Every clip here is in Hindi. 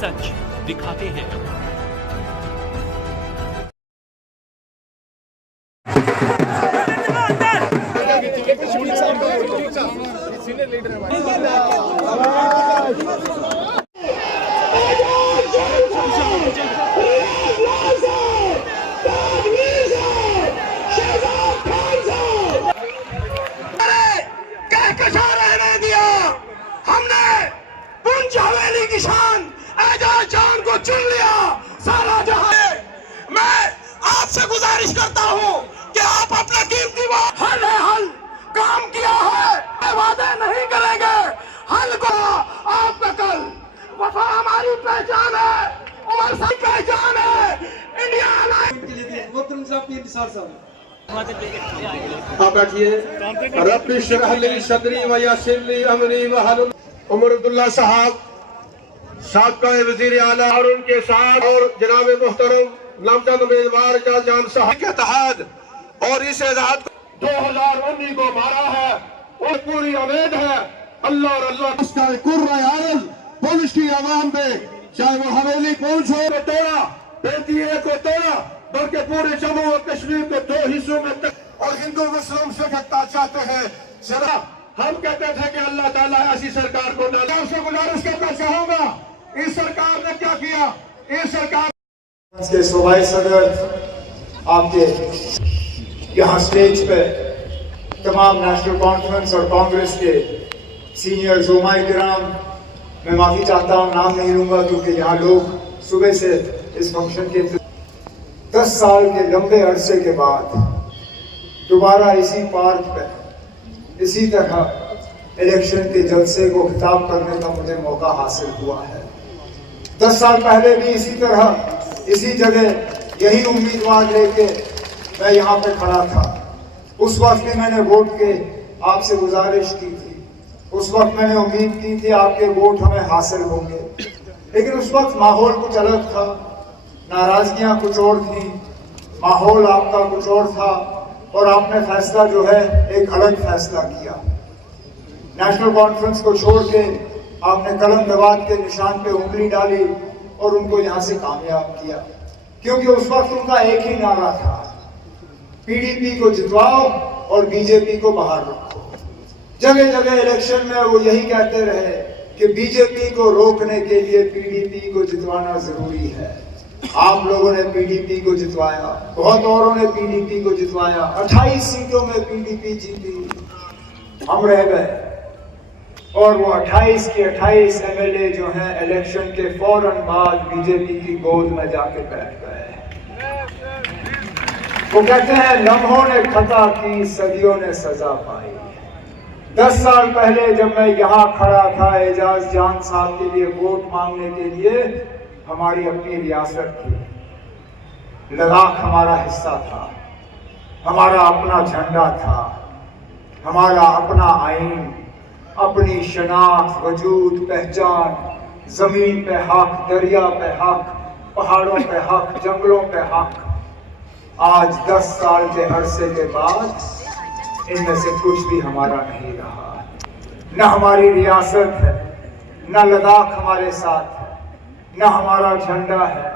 सच दिखाते हैं। हवेली की शान एजाज जान को चुन लिया सारा जहां। मैं आपसे गुजारिश करता हूं कि आप अपना कीमती हल काम किया है, वादे नहीं करेंगे, हल को आपका कल। वफा हमारी पहचान है, उमर साहब पहचान है, इंडिया आप बैठिए। रब्बी शरह ली सदरी व यस्सिर ली अमरी वहलुल। उमर अब्दुल्ला साहब साबका वजीर आला और उनके साथ और जनाब मुहतरम नामजद उम्मीदवार एजाज जान साहब के तहत और इस एजाज को 2019 को मारा है और पूरी उम्मीद है अल्लाह और अल्लाह उसका कुर्र पुलिस की आवाम पे, चाहे वो हवेली पहुंचो को तोड़ा, बेतिए को तोड़ा, बल्कि पूरे जम्मू और कश्मीर को 2 हिस्सों में तक और हिंदू मुस्लिम से इकट्ठा चाहते हैं। जरा हम कहते थे कि अल्लाह ताला ऐसी सरकार को ना, उससे गुजारिश करना चाहूंगा, इस सरकार ने क्या किया? इस सरकार के सूबाई सदर आपके यहाँ स्टेज पे तमाम नेशनल कॉन्फ्रेंस और कांग्रेस के सीनियर ज़ुमाए किराम, मैं माफ़ी चाहता हूँ, नाम नहीं लूँगा क्योंकि यहाँ लोग सुबह से इस फंक्शन के 10 साल के लंबे अरसे के बाद दोबारा इसी पार्क पे इसी तरह इलेक्शन के जलसे को खिताब करने का मुझे मौका हासिल हुआ है। 10 साल पहले भी इसी तरह इसी जगह यही उम्मीदवार लेके मैं यहाँ पे खड़ा था। उस वक्त भी मैंने वोट के आपसे गुजारिश की थी, उस वक्त मैंने उम्मीद की थी आपके वोट हमें हासिल होंगे, लेकिन उस वक्त माहौल कुछ अलग था, नाराजगियां कुछ और थी, माहौल आपका कुछ और था और आपने फैसला जो है एक अलग फैसला किया। नेशनल कॉन्फ्रेंस को छोड़ के आपने कलम दवात के निशान पे उंगली डाली और उनको यहाँ से कामयाब किया, क्योंकि उस वक्त उनका एक ही नारा था, पीडीपी को जितवाओ और बीजेपी को बाहर रखो। जगह जगह इलेक्शन में वो यही कहते रहे कि बीजेपी को रोकने के लिए पीडीपी को जितवाना जरूरी है। आप लोगों ने पीडीपी को जितवाया, बहुत औरों ने पीडीपी को जितवाया, 28 सीटों में पीडीपी जीती, हम रह गए और वो 28 के 28 एमएलए जो हैं इलेक्शन के फौरन बाद बीजेपी की गोद में जाके बैठ गए। वो कहते हैं लम्हों ने खता की, सदियों ने सजा पाई। 10 साल पहले जब मैं यहाँ खड़ा था एजाज जान साहब के लिए वोट मांगने के लिए, हमारी अपनी रियासत थी, लद्दाख हमारा हिस्सा था, हमारा अपना झंडा था, हमारा अपना आईन, अपनी शनाख्त, वजूद, पहचान, जमीन पे हक, दरिया पे हक, पहाड़ों पे हक, जंगलों पे हक। आज 10 साल के अरसे के बाद इनमें से कुछ भी हमारा नहीं रहा। न हमारी रियासत है, न लद्दाख हमारे साथ है, न हमारा झंडा है,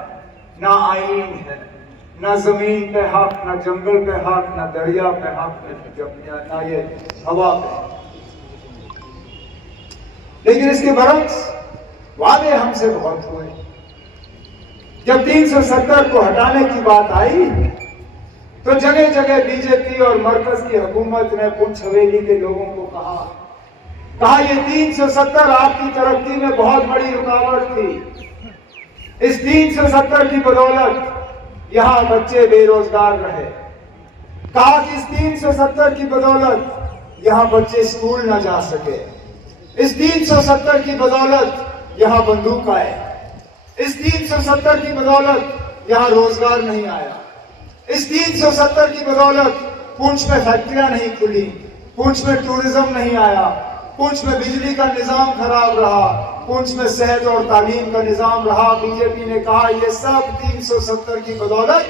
न आईन है, न जमीन पे हक, न जंगल पे हक, न दरिया पे हक, न ये हवा पे। लेकिन इसके बरक्स वादे हमसे बहुत हुए। जब 370 को हटाने की बात आई तो जगह जगह बीजेपी और मरकज की हुकूमत ने पुंछ हवेली के लोगों को कहा ये 370 आपकी तरक्की में बहुत बड़ी रुकावट थी। इस 370 की बदौलत यहाँ बच्चे बेरोजगार रहे। कहा कि इस 370 की बदौलत यहाँ बच्चे स्कूल न जा सके। इस 370 की बदौलत यहाँ बंदूक आए। इस 370 की बदौलत यहाँ रोजगार नहीं आया। इस 370 की बदौलत पुंछ में फैक्ट्रियां नहीं खुली, पुंछ में टूरिज्म नहीं आया, पुंछ में बिजली का निजाम खराब रहा, पुंछ में सेहत और तालीम का निजाम रहा। बीजेपी ने कहा ये सब 370 की बदौलत,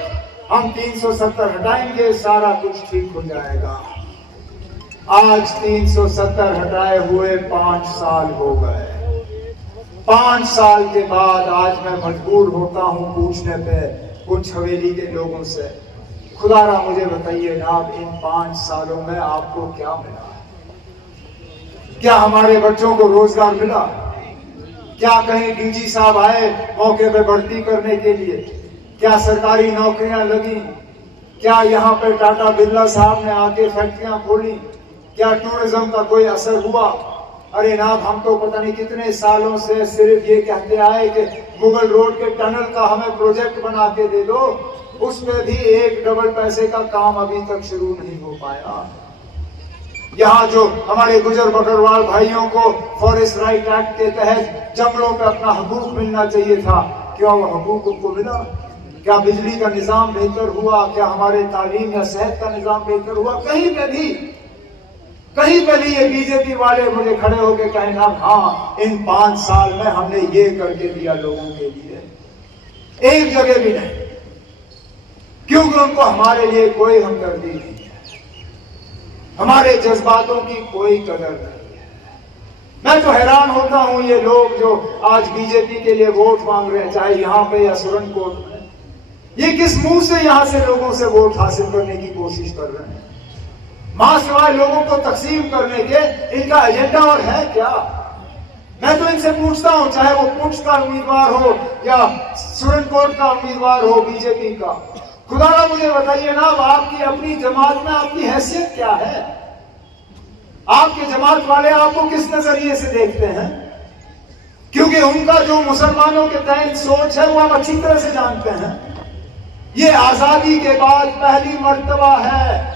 हम 370 हटाएंगे, सारा कुछ ठीक हो जाएगा। आज 370 हटाए हुए 5 साल हो गए। 5 साल के बाद आज मैं मजबूर होता हूं पूछने पे कुछ हवेली के लोगों से, खुदारा मुझे बताइए ना, इन 5 सालों में आपको क्या मिला? क्या हमारे बच्चों को रोजगार मिला? क्या कहीं डीजी साहब आए मौके पे भर्ती करने के लिए? क्या सरकारी नौकरियां लगी? क्या यहाँ पे टाटा बिरला साहब ने आके फैक्ट्रियां खोली? क्या टूरिज्म का कोई असर हुआ? अरे ना, हम तो पता नहीं कितने सालों से सिर्फ ये कहते आए कि मुगल रोड के टनल का हमें प्रोजेक्ट बना के दे दो, उसमें भी एक डबल पैसे का काम अभी तक शुरू नहीं हो पाया। यहाँ जो हमारे गुजर बकरवाल भाइयों को फॉरेस्ट राइट एक्ट के तहत जंगलों पे अपना हकूक मिलना चाहिए था, क्या वो हकूक उनको मिला? क्या बिजली का निजाम बेहतर हुआ? क्या हमारे तालीम या सेहत का निजाम बेहतर हुआ? कहीं पे भी ये बीजेपी वाले मुझे खड़े होकर कहें ना, हाँ इन 5 साल में हमने ये करके दिया लोगों के लिए, एक जगह भी नहीं, क्योंकि उनको हमारे लिए कोई हमदर्दी नहीं है, हमारे जज्बातों की कोई कदर नहीं है। मैं तो हैरान होता हूं, ये लोग जो आज बीजेपी के लिए वोट मांग रहे हैं, चाहे यहां पे या सुरनकोट में, ये किस मुंह से यहां से लोगों से वोट हासिल करने की कोशिश कर रहे हैं? मां सिवाय लोगों को तकसीम करने के इनका एजेंडा और है क्या? मैं तो इनसे पूछता हूं, चाहे वो पुंछ का उम्मीदवार हो या सुरनकोट का उम्मीदवार हो बीजेपी का, खुदारा मुझे बताइए ना, आपकी अपनी जमात में आपकी हैसियत क्या है? आपके जमात वाले आपको किस नजरिए से देखते हैं? क्योंकि उनका जो मुसलमानों के तहत सोच है वो आप अच्छी तरह से जानते हैं। ये आजादी के बाद पहली मर्तबा है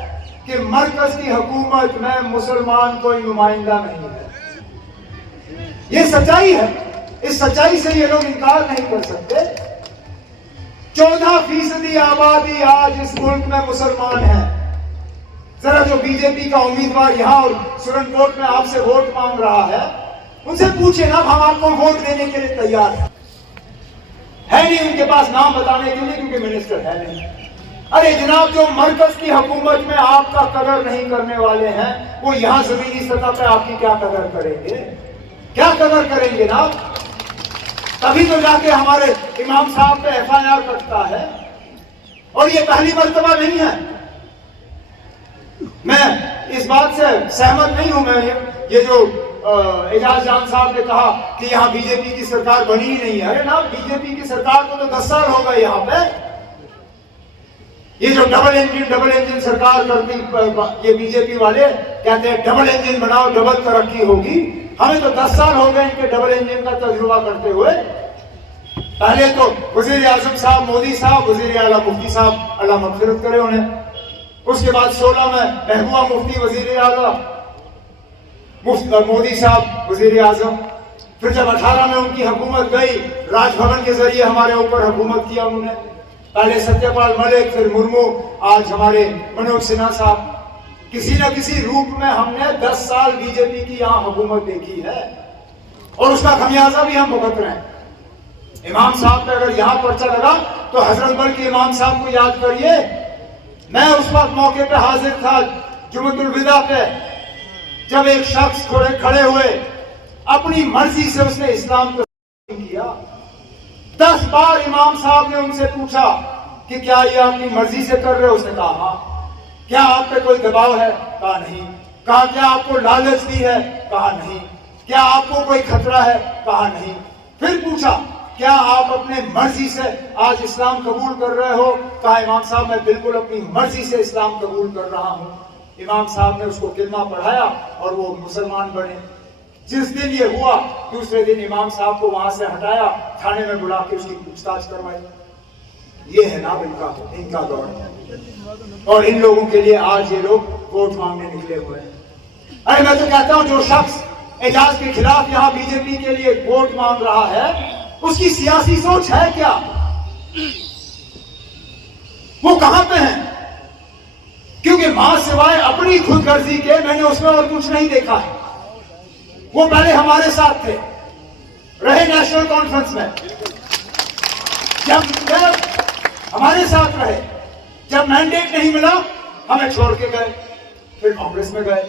कि मरकज की हुकूमत में मुसलमान कोई नुमाइंदा नहीं है। ये सच्चाई है, इस सच्चाई से ये लोग इनकार नहीं कर सकते। 14% आबादी आज इस मुल्क में मुसलमान है। जरा जो बीजेपी का उम्मीदवार यहां और सुरनकोट में आपसे वोट मांग रहा है, उनसे पूछे ना, हम आपको वोट देने के लिए तैयार हैं। है नहीं उनके पास नाम बताने के लिए, क्योंकि मिनिस्टर है नहीं। अरे जनाब, जो मरकज की हुकूमत में आपका कदर नहीं करने वाले हैं, वो यहां जमीनी सतह पे आपकी क्या कदर करेंगे? क्या कदर करेंगे ना? तभी तो जाके हमारे इमाम साहब पे FIR कटता है, और ये पहली मर्तबा नहीं है। मैं इस बात से सहमत नहीं हूं। मैं ये जो एजाज जान साहब ने कहा कि यहाँ बीजेपी की सरकार बनी ही नहीं है, अरे ना, बीजेपी की सरकार को तो 10 साल हो गए यहाँ पे। ये जो डबल इंजन सरकार करती, ये बीजेपी वाले कहते हैं डबल इंजन बनाओ, डबल तरक्की होगी। हमें तो 10 साल हो गए इनके डबल इंजन का तजुर्बा करते हुए। पहले तो वजीर आजम साहब मोदी साहब, वजीर आला मुफ्ती साहब, अल्लाह मगफिरत करे उन्हें। उसके बाद 16 में महबूबा मुफ्ती वजीर आला, मोदी साहब वजीर आजम। फिर जब 18 में उनकी हुकूमत गई, राजभवन के जरिए हमारे ऊपर हुकूमत किया उन्होंने। पहले सत्यपाल मलिक, फिर मुर्मू, आज हमारे मनोज सिन्हा साहब। किसी न किसी रूप में हमने 10 साल बीजेपी की यहाँ हुकूमत देखी है, और उसका खमियाजा भी हम भुगत रहे हैं। इमाम साहब पे अगर यहाँ पर्चा लगा तो हजरत बल के इमाम साहब को याद करिए। मैं उस वक्त मौके पे हाजिर था, जुम्मतुल विदा पे, जब एक शख्स खड़े हुए अपनी मर्जी से उसने इस्लाम को किया। 10 बार इमाम साहब ने उनसे पूछा कि क्या ये अपनी मर्जी से कर रहे हो? उसने कहा हाँ। क्या आप पे कोई दबाव है? कहा नहीं। कहा क्या आपको लालच दी है? कहा नहीं। क्या आपको कोई खतरा है? कहा नहीं। फिर पूछा क्या आप अपने मर्जी से आज इस्लाम कबूल कर रहे हो? कहा इमाम साहब मैं बिल्कुल अपनी मर्जी से इस्लाम कबूल कर रहा हूं। इमाम साहब ने उसको किलमा पढ़ाया और वो मुसलमान बने। जिस दिन ये हुआ, दूसरे दिन इमाम साहब को वहां से हटाया, थाने में बुला के उसकी पूछताछ करवाई। ये है ना इनका दौर, और इन लोगों के लिए आज ये लोग वोट मांगने निकले हुए हैं। अरे मैं तो कहता हूं, जो शख्स एजाज के खिलाफ यहाँ बीजेपी के लिए वोट मांग रहा है, उसकी सियासी सोच है क्या? वो कहां पे है? क्योंकि मां सिवाय अपनी खुदगर्जी के मैंने उसमें और कुछ नहीं देखा है। वो पहले हमारे साथ थे, रहे नेशनल कॉन्फ्रेंस में, जब हमारे साथ रहे, जब मैंडेट नहीं मिला हमें छोड़ के गए, फिर कांग्रेस में गए।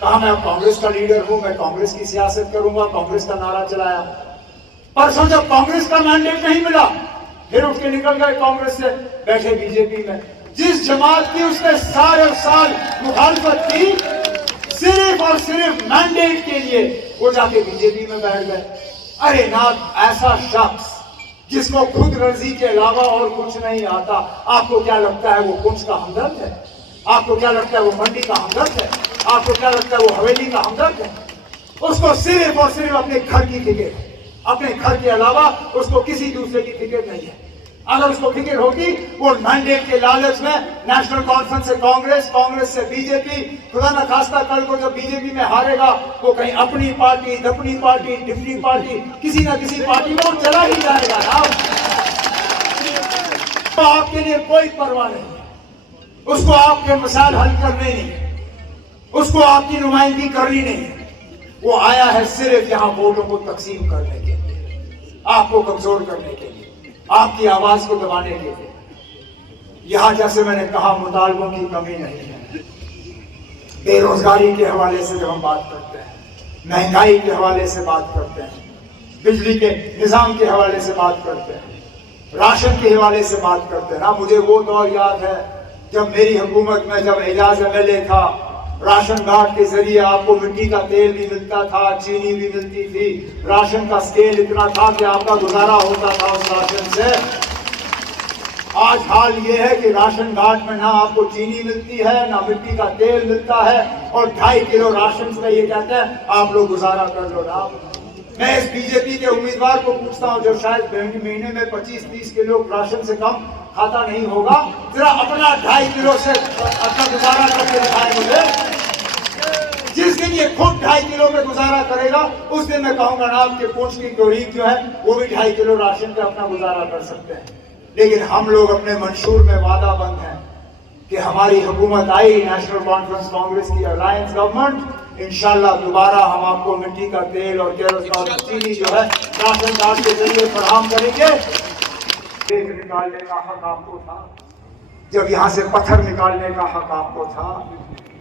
कहा मैं कांग्रेस का लीडर हूं, मैं कांग्रेस की सियासत करूंगा, कांग्रेस का नारा चलाया। परसों जब कांग्रेस का मैंडेट नहीं मिला, फिर उठ के निकल गए कांग्रेस से, बैठे बीजेपी में। जिस जमात की उसने सारे साल मुखालफत की, सिर्फ और सिर्फ मैंडेट के लिए वो जाके बीजेपी में बैठ गए। अरे ना, ऐसा शख्स जिसको खुद गर्जी के अलावा और कुछ नहीं आता, आपको क्या लगता है वो कुंज का हमदर्द है? आपको क्या लगता है वो मंडी का हमदर्द है? आपको क्या लगता है वो हवेली का हमदर्द है? उसको सिर्फ और सिर्फ अपने घर की फिक्र है, अपने घर के अलावा उसको किसी दूसरे की फिक्र नहीं है। अगर उसको फिक्र होती, वो मैंडेट के लालच में नेशनल कॉन्फ्रेंस से कांग्रेस, कांग्रेस से बीजेपी, खुदा न खास्ता कल को जब बीजेपी में हारेगा वो कहीं अपनी पार्टी, दपनी पार्टी, डिप्टी पार्टी, किसी न किसी पार्टी में वो चला ही जाएगा ना। तो आपके लिए कोई परवाह नहीं है, उसको आपके मसाइल हल करने नहीं है, उसको आपकी नुमाइंदगी करनी नहीं है। वो आया है सिर्फ यहाँ वोटों को तकसीम करने के लिए, आपको कमजोर करने के लिए, आपकी आवाज को दबाने के लिए। यहां जैसे मैंने कहा, मुतालबों की कमी नहीं है। बेरोजगारी के हवाले से जब हम बात करते हैं, महंगाई के हवाले से बात करते हैं, बिजली के निजाम के हवाले से बात करते हैं, राशन के हवाले से बात करते हैं ना। मुझे वो दौर याद है जब मेरी हुकूमत में, जब एजाज एमएलए था, राशन कार्ड के जरिए आपको मिट्टी का तेल भी मिलता था, चीनी भी मिलती थी, राशन का स्केल इतना था कि आपका गुजारा होता था उस राशन से। आज हाल ये है कि राशन कार्ड में ना आपको चीनी मिलती है, ना मिट्टी का तेल मिलता है, और 2.5 किलो राशन से ये कहते हैं आप लोग गुजारा कर लो ना। मैं इस बीजेपी के उम्मीदवार को पूछता हूँ, जो शायद महीने में 25-30 किलो राशन से कम खाता नहीं होगा, जरा अपना 2.5 किलो से अपना गुजारा करके दिखाए मुझे। जिस दिन ये खुद 2.5 किलो में गुजारा करेगा, उस दिन मैं कहूंगा ना, आपके पोस्ट की तोरीख जो है वो भी 2.5 किलो राशन पे अपना गुजारा कर सकते हैं। लेकिन हम लोग अपने मंशूर में वादा बंद हैं कि हमारी हुकूमत आई, नेशनल कॉन्फ्रेंस कांग्रेस की अलायंस गवर्नमेंट, इंशाल्लाह दोबारा हम आपको मिट्टी का तेल और केरोसिन चीनी जो है राशन कार्ड के जरिए फराहम करेंगे। रेत निकालने का हक आपको था, जब यहाँ से पत्थर निकालने का हक आपको था।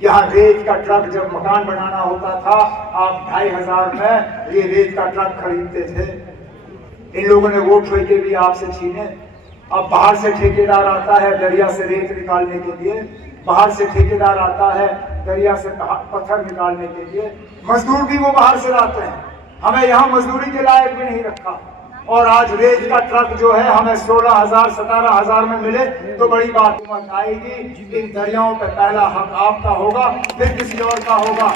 यहाँ रेत का ट्रक जब मकान बनाना होता था, आप 2,500 में ये रेत का ट्रक खरीदते थे। इन लोगों ने वोट लेके भी आपसे छीने। अब बाहर से ठेकेदार आता है दरिया से रेत निकालने के लिए, बाहर से ठेकेदार आता है दरिया से पत्थर निकालने के लिए, मजदूर भी वो बाहर से लाते हैं। हमें यहाँ मजदूरी के लायक भी नहीं रखा, और आज रेत का ट्रक जो है हमें 16,000-17,000 में मिले तो बड़ी बात आएगी। इन दरियाओं पे पहला हक आपका होगा, फिर किसी और का होगा।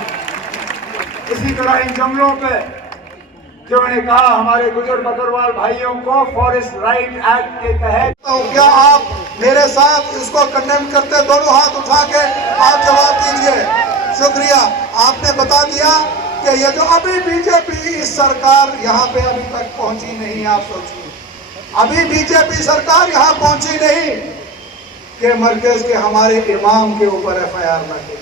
इसी तरह इन जंगलों पे जो मैंने कहा, हमारे गुजर बकरवाल भाइयों को फॉरेस्ट राइट एक्ट के तहत, तो क्या आप मेरे साथ इसको कंडेम करते? दोनों हाथ उठा के आप जवाब दीजिए। शुक्रिया, आपने बता दिया कि ये जो अभी बीजेपी इस सरकार यहाँ पे अभी तक पहुंची नहीं। आप सोचिए, अभी बीजेपी सरकार यहाँ पहुंची नहीं कि मरकज के हमारे इमाम के ऊपर FIR लगे।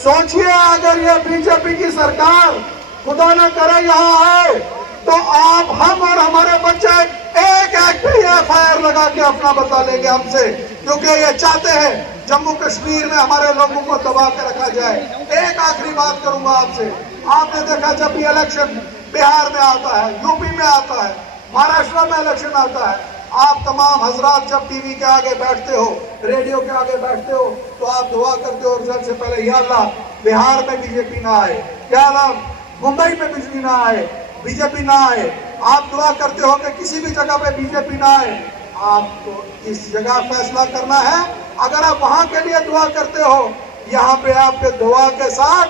सोचिए अगर ये बीजेपी की सरकार खुदा न करे यहाँ आए, तो आप, हम और हमारे बच्चे एक पे FIR लगा के अपना बता लेंगे हमसे, क्योंकि ये चाहते हैं जम्मू कश्मीर में हमारे लोगों को दबा के रखा जाए। एक आखिरी बात करूंगा आपसे, आपने देखा जब भी इलेक्शन बिहार में आता है, यूपी में आता है, महाराष्ट्र में इलेक्शन आता है, आप तमाम हजरात जब टीवी के आगे बैठते हो, रेडियो के आगे बैठते हो, तो आप दुआ करते हो सबसे पहले, या अल्लाह बिहार में बीजेपी ना आए, या अल्लाह मुंबई में बिजली ना आए, बीजेपी ना आए। आप दुआ करते हो कि किसी भी जगह पे बीजेपी ना आए। आपको इस जगह फैसला करना है। अगर आप वहां के लिए दुआ करते हो, यहाँ पे आपके दुआ के साथ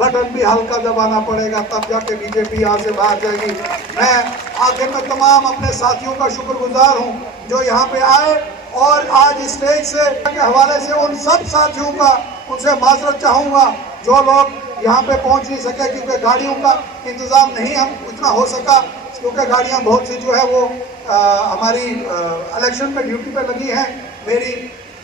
बटन भी हल्का दबाना पड़ेगा, तब जाके बीजेपी यहाँ से बाहर जाएगी। मैं आखिर में तमाम अपने साथियों का शुक्रगुजार हूँ जो यहाँ पे आए, और आज स्टेज से के हवाले से उन सब साथियों का उनसे माजरत चाहूँगा जो लोग यहाँ पे पहुँच नहीं सके, क्योंकि गाड़ियों का इंतज़ाम नहीं हम उतना हो सका, क्योंकि गाड़ियाँ बहुत सी जो है वो हमारी इलेक्शन में ड्यूटी पे लगी हैं।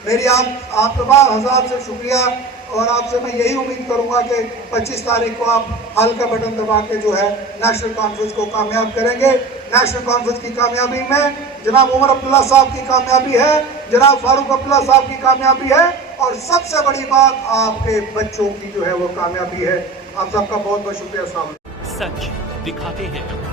मेरी आप तमाम हज़रात से शुक्रिया, और आपसे मैं यही उम्मीद करूंगा कि 25 तारीख को आप हल्का बटन दबा के जो है नेशनल कॉन्फ्रेंस को कामयाब करेंगे। नेशनल कॉन्फ्रेंस की कामयाबी में जनाब उमर अब्दुल्ला साहब की कामयाबी है, जनाब फारूक अब्दुल्ला साहब की कामयाबी है, और सबसे बड़ी बात आपके बच्चों की जो है वो कामयाबी है। आप सबका बहुत बहुत शुक्रिया साहब। सच दिखाते हैं।